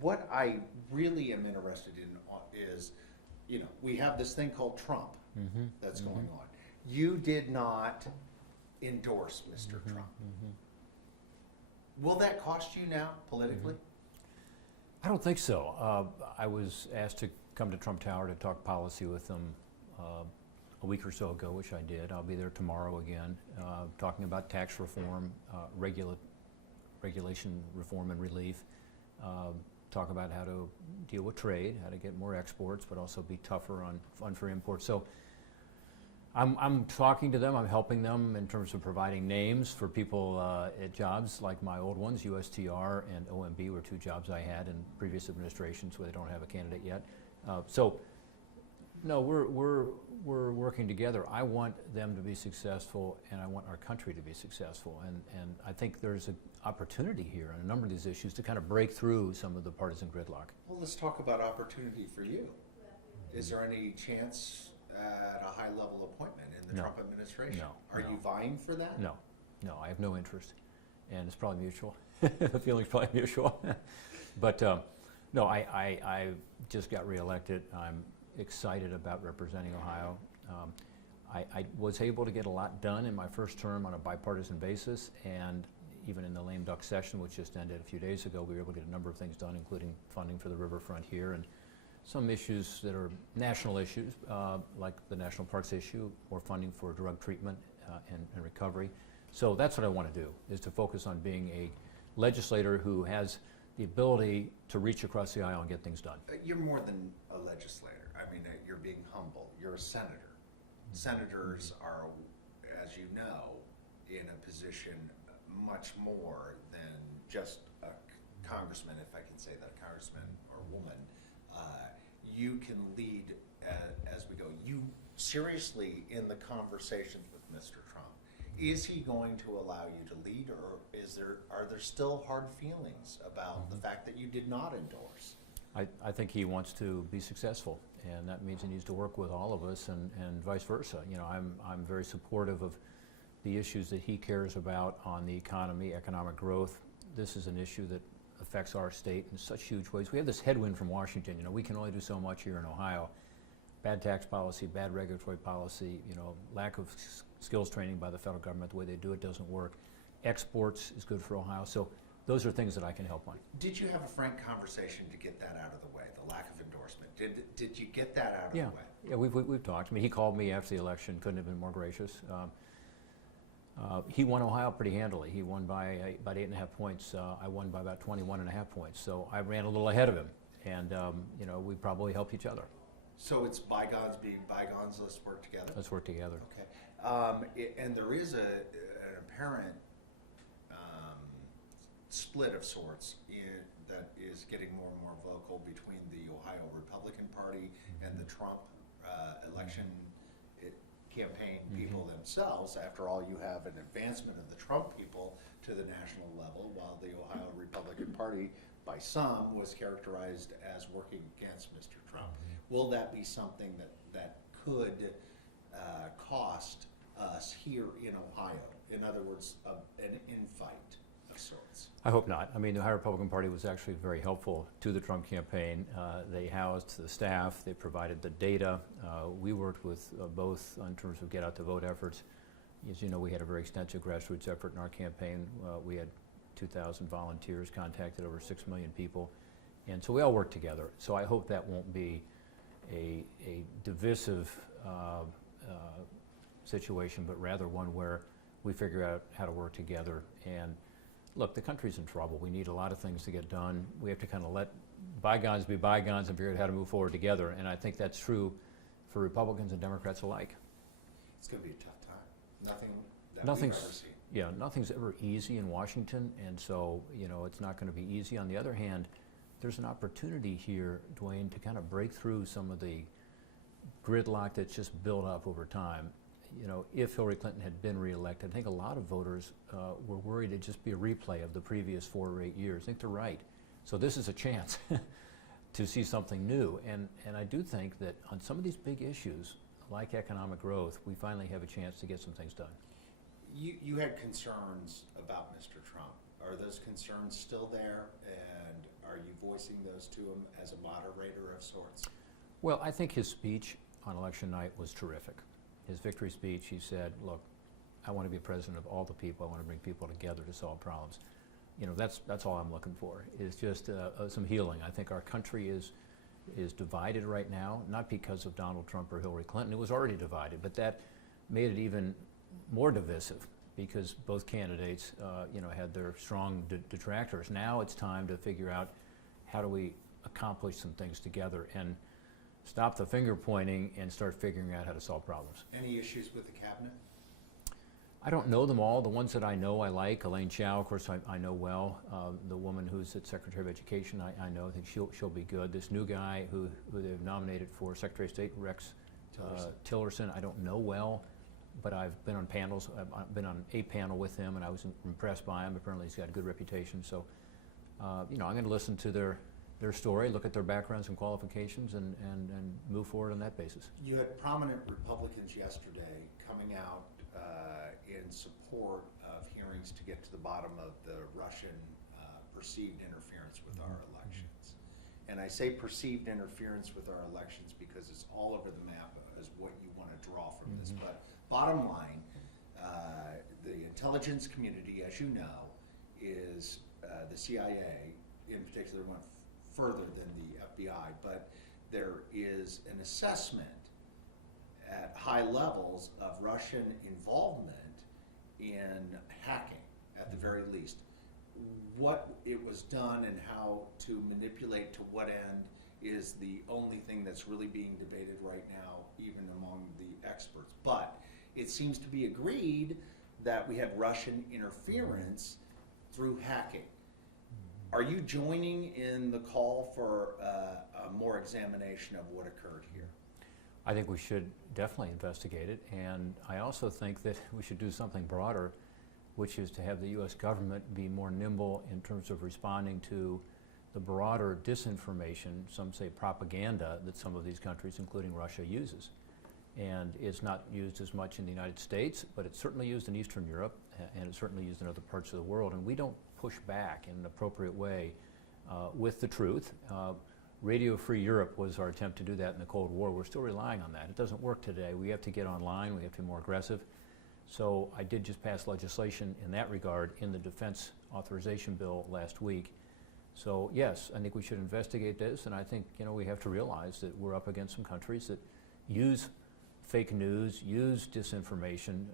what I really am interested in is, we have this thing called Trump that's going on. You did not endorse Mr. Trump. Will that cost you now politically? I don't think so. I was asked to come to Trump Tower to talk policy with them a week or so ago, which I did. I'll be there tomorrow again, talking about tax reform, regulation reform and relief, talk about how to deal with trade, how to get more exports, but also be tougher on unfair imports. So I'm talking to them, I'm helping them in terms of providing names for people at jobs like my old ones. USTR and OMB were two jobs I had in previous administrations where they don't have a candidate yet. No, we're working together. I want them to be successful, and I want our country to be successful. And I think there's an opportunity here on a number of these issues to kind of break through some of the partisan gridlock. Well, let's talk about opportunity for you. Is there any chance at a high-level appointment in the Trump administration? No. Are you vying for that? No, I have no interest, and it's probably mutual. The feeling's probably mutual. But no, I just got reelected. I'm excited about representing Ohio. I was able to get a lot done in my first term on a bipartisan basis, and even in the lame duck session, which just ended a few days ago, we were able to get a number of things done, including funding for the riverfront here and some issues that are national issues, like the national parks issue, or funding for drug treatment and recovery. So that's what I want to do, is to focus on being a legislator who has the ability to reach across the aisle and get things done. You're more than a legislator. I mean, you're being humble. You're a senator. Senators are, as you know, in a position much more than just a congressman, if I can say that, a congressman or woman. You can lead as we go. You seriously, in the conversations with Mr. Trump, is he going to allow you to lead, or are there still hard feelings about the fact that you did not endorse? I think he wants to be successful, and that means he needs to work with all of us, and vice versa. I'm very supportive of the issues that he cares about on the economy, economic growth. This is an issue that affects our state in such huge ways. We have this headwind from Washington. We can only do so much here in Ohio. Bad tax policy, bad regulatory policy, lack of skills training by the federal government. The way they do it doesn't work. Exports is good for Ohio. So those are things that I can help on. Did you have a frank conversation to get that out of the way, the lack of endorsement? Did you get that out of the way? Yeah, we've talked. I mean, he called me after the election, couldn't have been more gracious. He won Ohio pretty handily. He won by about 8.5 points. I won by about 21.5 points. So I ran a little ahead of him, and we probably helped each other. So it's bygones being bygones. Let's work together. Let's work together. Okay. And there is an apparent split of sorts that is getting more and more vocal between the Ohio Republican Party and the Trump election campaign people themselves. After all, you have an advancement of the Trump people to the national level, while the Ohio Republican Party, by some, was characterized as working against Mr. Trump. Will that be something that could cost us here in Ohio? In other words, an infight of sorts? I hope not. I mean, the Ohio Republican Party was actually very helpful to the Trump campaign. They housed the staff, they provided the data. We worked with both in terms of get out the vote efforts. As you know, we had a very extensive grassroots effort in our campaign. We had 2,000 volunteers, contacted over 6 million people. And so we all worked together. So I hope that won't be a divisive situation, but rather one where we figure out how to work together. And look, the country's in trouble. We need a lot of things to get done. We have to kind of let bygones be bygones and figure out how to move forward together. And I think that's true for Republicans and Democrats alike. It's going to be a tough time. Nothing's ever seen. Yeah, nothing's ever easy in Washington, and so it's not going to be easy. On the other hand, there's an opportunity here, Duane, to kind of break through some of the gridlock that's just built up over time. If Hillary Clinton had been reelected, I think a lot of voters were worried it'd just be a replay of the previous 4 or 8 years. I think they're right. So this is a chance to see something new. And I do think that on some of these big issues, like economic growth, we finally have a chance to get some things done. You had concerns about Mr. Trump. Are those concerns still there? And are you voicing those to him as a moderator of sorts? Well, I think his speech on election night was terrific. His victory speech, he said, look, I want to be president of all the people. I want to bring people together to solve problems. You know, that's all I'm looking for, is just some healing. I think our country is divided right now, not because of Donald Trump or Hillary Clinton. It was already divided, but that made it even more divisive because both candidates, you know, had their strong detractors. Now it's time to figure out how do we accomplish some things together and stop the finger pointing and start figuring out how to solve problems. Any issues with the cabinet? I don't know them all. The ones that I know I like, Elaine Chao, of course, I know well. The woman who's at Secretary of Education, I know. I think she'll be good. This new guy who they've nominated for Secretary of State, Rex Tillerson, I don't know well, but I've been on panels. I've been on a panel with him, and I was impressed by him. Apparently, he's got a good reputation. So, you know, I'm going to listen to their story, look at their backgrounds and qualifications, and move forward on that basis. You had prominent Republicans yesterday coming out in support of hearings to get to the bottom of the Russian perceived interference with our elections. And I say perceived interference with our elections because it's all over the map as what you want to draw from this. But bottom line, the intelligence community, as you know, is the CIA, in particular, went further than the FBI, but there is an assessment at high levels of Russian involvement in hacking, at the very least. What it was done and how to manipulate to what end is the only thing that's really being debated right now, even among the experts. But it seems to be agreed that we had Russian interference through hacking. Are you joining in the call for a more examination of what occurred here? I think we should definitely investigate it, and I also think that we should do something broader, which is to have the U.S. government be more nimble in terms of responding to the broader disinformation, some say propaganda, that some of these countries, including Russia, uses. And it's not used as much in the United States, but it's certainly used in Eastern Europe, and it's certainly used in other parts of the world, and we don't push back in an appropriate way with the truth. Radio Free Europe was our attempt to do that in the Cold War. We're still relying on that. It doesn't work today. We have to get online. We have to be more aggressive. So I did just pass legislation in that regard in the Defense Authorization Bill last week. So yes, I think we should investigate this, and I think, you know, we have to realize that we're up against some countries that use fake news, use disinformation,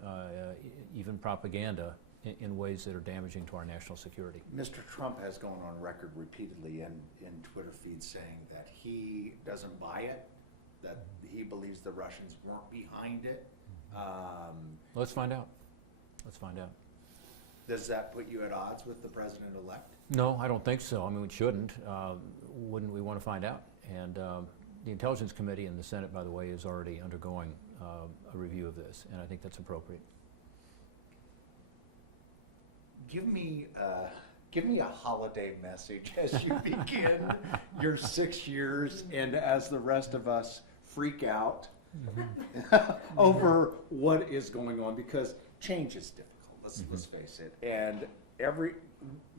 even propaganda in ways that are damaging to our national security. Mr. Trump has gone on record repeatedly in Twitter feeds saying that he doesn't buy it, that he believes the Russians weren't behind it. Let's find out. Let's find out. Does that put you at odds with the president-elect? No, I don't think so. I mean, we shouldn't. Wouldn't we want to find out? And the Intelligence Committee in the Senate, by the way, is already undergoing a review of this, and I think that's appropriate. Give me a holiday message as you begin your 6 years and as the rest of us freak out over what is going on, because change is difficult. Let's face it. And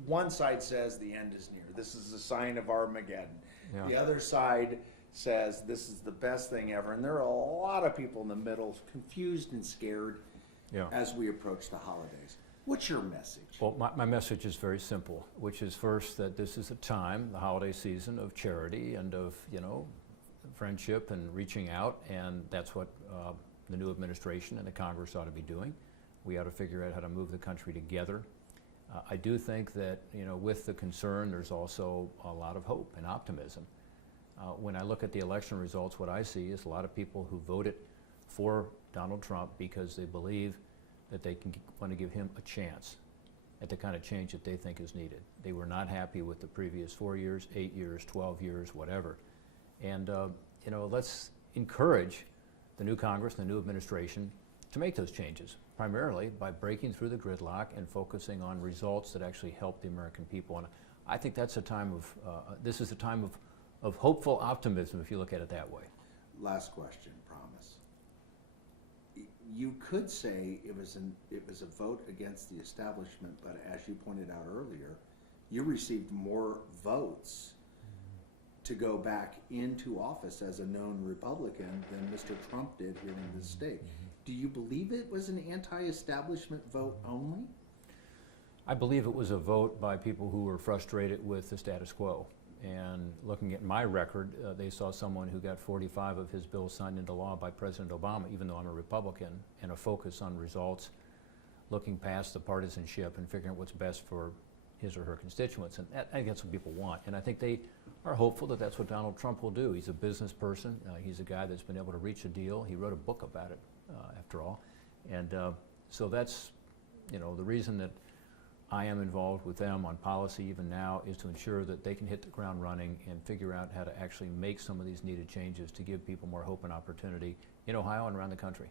one side says the end is near. This is a sign of Armageddon. Yeah. The other side says this is the best thing ever. And there are a lot of people in the middle confused and scared as we approach the holidays. What's your message? Well, my message is very simple, which is first that this is a time, the holiday season, of charity and of, you know, friendship and reaching out, and that's what the new administration and the Congress ought to be doing. We ought to figure out how to move the country together. I do think that, you know, with the concern, there's also a lot of hope and optimism. When I look at the election results, what I see is a lot of people who voted for Donald Trump because they believe that they want to give him a chance at the kind of change that they think is needed. They were not happy with the previous 4 years, 8 years, 12 years, whatever. And you know, let's encourage the new Congress, the new administration to make those changes, primarily by breaking through the gridlock and focusing on results that actually help the American people. And I think that's a time of, this is a time of hopeful optimism, if you look at it that way. Last question, promise. You could say it was a vote against the establishment, but as you pointed out earlier, you received more votes to go back into office as a known Republican than Mr. Trump did here in this state. Do you believe it was an anti-establishment vote only? I believe it was a vote by people who were frustrated with the status quo. And looking at my record, they saw someone who got 45 of his bills signed into law by President Obama, even though I'm a Republican, and a focus on results, looking past the partisanship and figuring out what's best for his or her constituents. And I think that's what people want. And I think they are hopeful that that's what Donald Trump will do. He's a business person. He's a guy that's been able to reach a deal. He wrote a book about it, after all. And so that's, the reason that I am involved with them on policy even now is to ensure that they can hit the ground running and figure out how to actually make some of these needed changes to give people more hope and opportunity in Ohio and around the country.